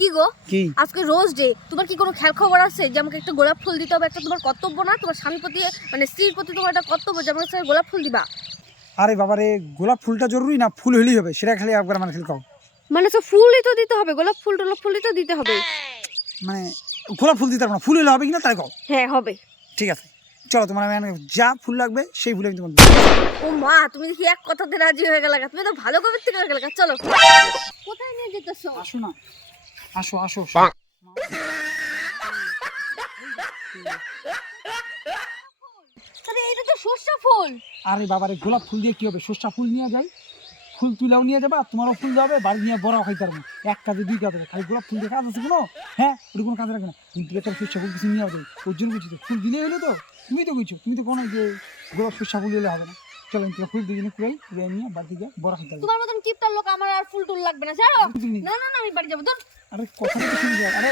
কি গো কি আজকে রোজ ডে, তোমার কি কোনো খেয়াল খবর আছে যে আমাকে একটা গোলাপ ফুল দিতে হবে? একটা তোমার কর্তব্য না? তোমার স্বামীর প্রতি মানে স্ত্রীর প্রতি তোমার একটা কর্তব্য যে আমাকে গোলাপ ফুল দিবা। আরে বাবারে, গোলাপ ফুলটা জরুরি না, ফুল হলেই হবে, সেটা খালি একবার মানে খালি খাও। মানে তো ফুলই তো দিতে হবে, গোলাপ ফুল টোলাপ ফুলই তো দিতে হবে। মানে গোলাপ ফুল দিতে পারবো না, ফুল হলে হবে কিনা তাই কও। হ্যাঁ হবে। ঠিক আছে, চলো তোমার আমি যা ফুল লাগবে সেই ফুল আমি তোমাকে ও মা, তুমি দেখি এক কথাতে রাজি হয়ে গেলে, তুমি তো ভালো কবে থেকে হয়ে গেলে। চলো, কোথায় নিয়ে যেতেছো? আসো না, আসো আসো। আরে এটা তো সর্ষা ফুল। আরে বাবারে, গোলাপ ফুল দিয়ে কি হবে? সর্ষা ফুল নিয়ে যাই, ফুল তুলেও নিয়ে যাবা, তোমারও ফুল যাবে, বাড়ি নিয়ে বড় খাইতে পারবো। এক কাজে দুই কাজ হবে, খালি গোলাপ ফুল দিয়ে কাজ আছে কোনো? হ্যাঁ, ওটা কোনো কাজে রাখবে না। কিন্তু তোর সর্ষা ফুল কিছু নিয়ে যাবে, ওর জন্য কিছু তো ফুল দিলেই হলো তো। তুমি তো কইছো, তুমি তো কোনো যে গোলাপ সর্ষা ফুল দিলে হবে না। চলো আমি ফুল দুজনে কুড়াই নিয়ে বাড়ি থেকে বড় খাইতে পারবো। তোমার মতন কিপটার লোক আমার আর ফুল টুল লাগবে না, ছাড়ো। না না না, আমি বাড়ি যাবো। আরে কথা তো শুনি, আরে